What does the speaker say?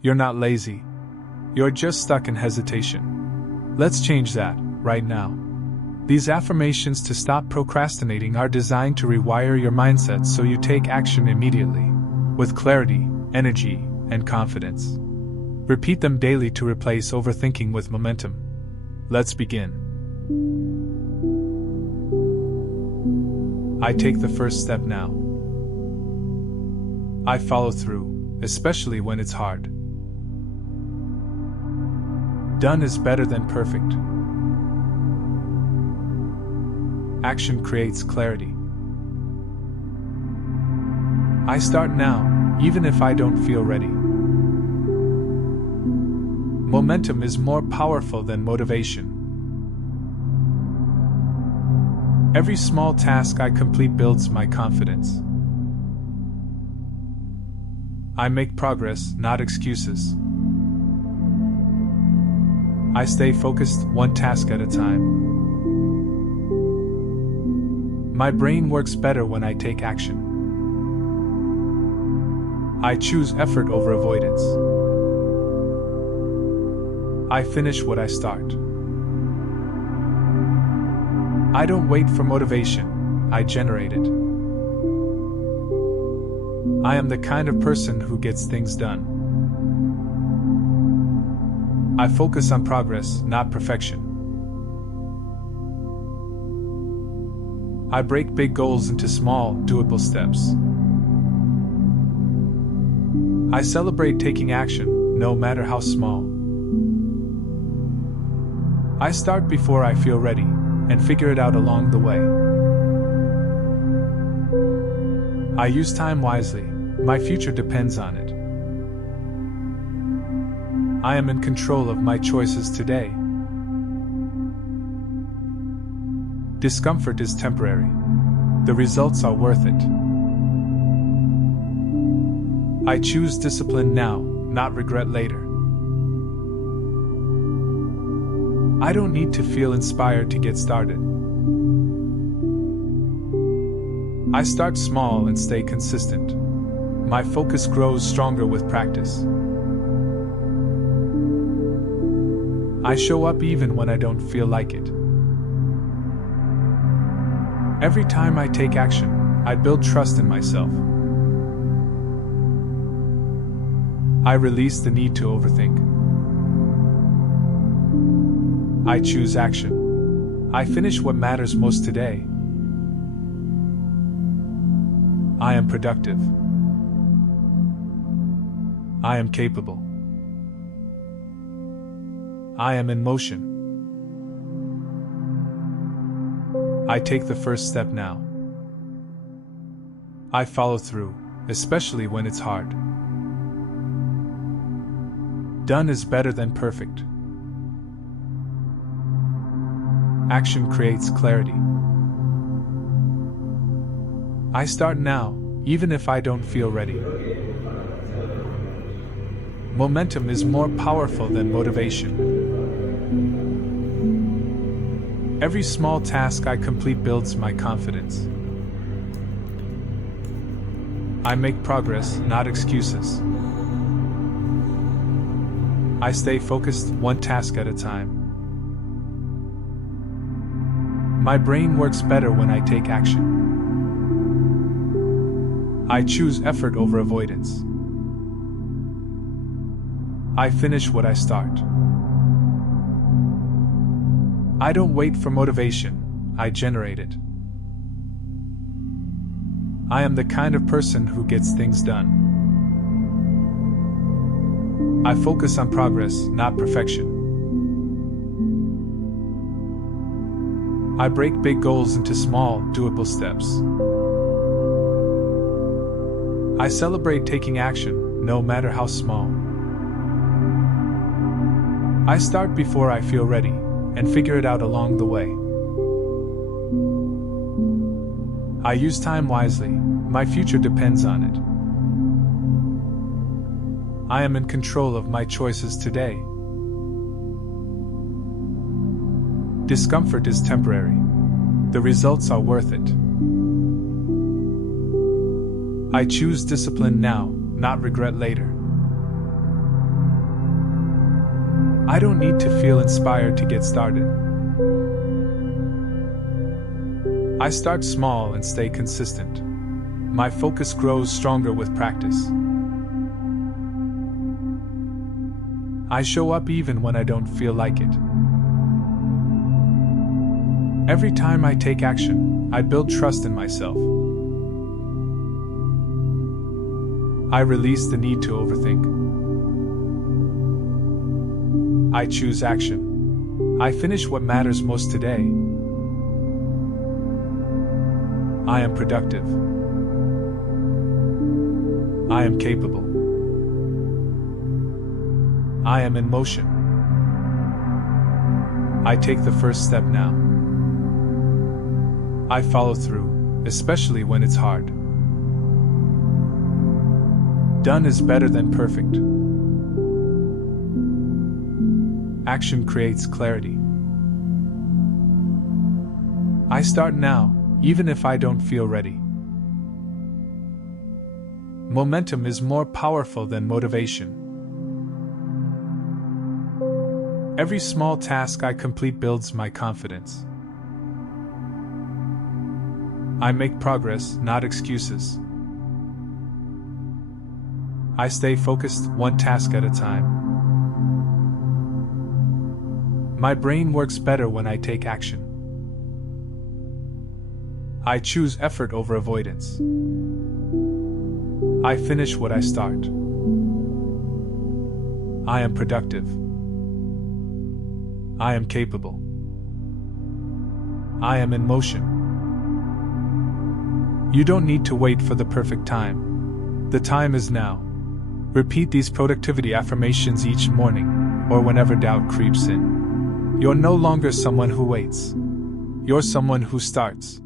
You're not lazy. You're just stuck in hesitation. Let's change that, right now. These affirmations to stop procrastinating are designed to rewire your mindset so you take action immediately, with clarity, energy, and confidence. Repeat them daily to replace overthinking with momentum. Let's begin. I take the first step now. I follow through, especially when it's hard. Done is better than perfect. Action creates clarity. I start now, even if I don't feel ready. Momentum is more powerful than motivation. Every small task I complete builds my confidence. I make progress, not excuses. I stay focused, one task at a time. My brain works better when I take action. I choose effort over avoidance. I finish what I start. I don't wait for motivation, I generate it. I am the kind of person who gets things done. I focus on progress, not perfection. I break big goals into small, doable steps. I celebrate taking action, no matter how small. I start before I feel ready, and figure it out along the way. I use time wisely, my future depends on it. I am in control of my choices today. Discomfort is temporary. The results are worth it. I choose discipline now, not regret later. I don't need to feel inspired to get started. I start small and stay consistent. My focus grows stronger with practice. I show up even when I don't feel like it. Every time I take action, I build trust in myself. I release the need to overthink. I choose action. I finish what matters most today. I am productive. I am capable. I am in motion. I take the first step now. I follow through, especially when it's hard. Done is better than perfect. Action creates clarity. I start now, even if I don't feel ready. Momentum is more powerful than motivation. Every small task I complete builds my confidence. I make progress, not excuses. I stay focused, one task at a time. My brain works better when I take action. I choose effort over avoidance. I finish what I start. I don't wait for motivation, I generate it. I am the kind of person who gets things done. I focus on progress, not perfection. I break big goals into small, doable steps. I celebrate taking action, no matter how small. I start before I feel ready, and figure it out along the way. I use time wisely, my future depends on it. I am in control of my choices today. Discomfort is temporary. The results are worth it. I choose discipline now, not regret later. I don't need to feel inspired to get started. I start small and stay consistent. My focus grows stronger with practice. I show up even when I don't feel like it. Every time I take action, I build trust in myself. I release the need to overthink. I choose action. I finish what matters most today. I am productive. I am capable. I am in motion. I take the first step now. I follow through, especially when it's hard. Done is better than perfect. Action creates clarity. I start now, even if I don't feel ready. Momentum is more powerful than motivation. Every small task I complete builds my confidence. I make progress, not excuses. I stay focused, one task at a time. My brain works better when I take action. I choose effort over avoidance. I finish what I start. I am productive. I am capable. I am in motion. You don't need to wait for the perfect time. The time is now. Repeat these productivity affirmations each morning, or whenever doubt creeps in. You're no longer someone who waits. You're someone who starts.